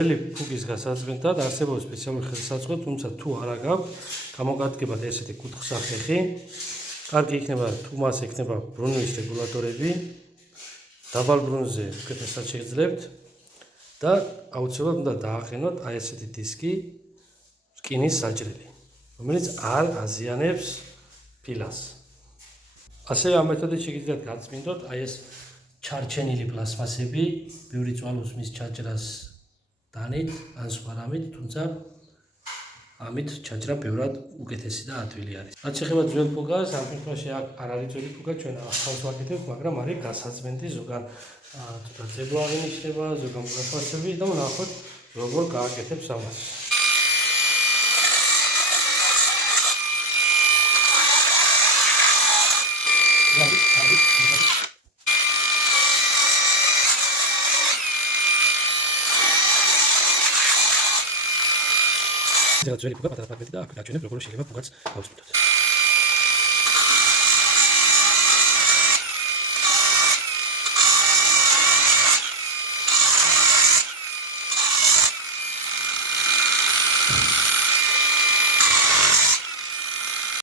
ფუგის გასაწმენდად არსებობს სპეციალური ხელსაწყო, თუმცა თუ არა გაქვთ, გამოგადგებათ ესეთი კუთხსახეხი. კარგი იქნება თუ მას ექნება ბრუნვის რეგულატორები. დაბალ ბრუნვზე უკეთესად შეგძლებთ და აუცილებლად უნდა დააყენოთ აი ესეთი დისკი რკინის საჭრელი, რომელიც არ აზიანებს ფილას. ასევე ამ მეთოდით შეგიძლიათ გაწმინდოთ აი ეს ჩარჩენილი პლასმასები, ბევრი წვალობს მის ჩაჭრას დანით ან სხვა რამით, თუმცა ამით ჩაჭრა ბევრად უკეთესი და ადვილი არის. რაც შეეხება ძველ ფუგას, ამ შემთხვევაში არ არის ძველი ფუგა, ჩვენ ახალს ვაკეთებთ, მაგრამ არის გასაწმენდი, ზოგან ძებლა აღინიშნება, ზოგან პლასმასები და ვნახოთ როგორ გააკეთებს ამას. ძველი ფუგა პატარა ფრაგმენტი და აქ გაჩვენებ როგორ შეიძლება ფუგაც გავწმინდოთ.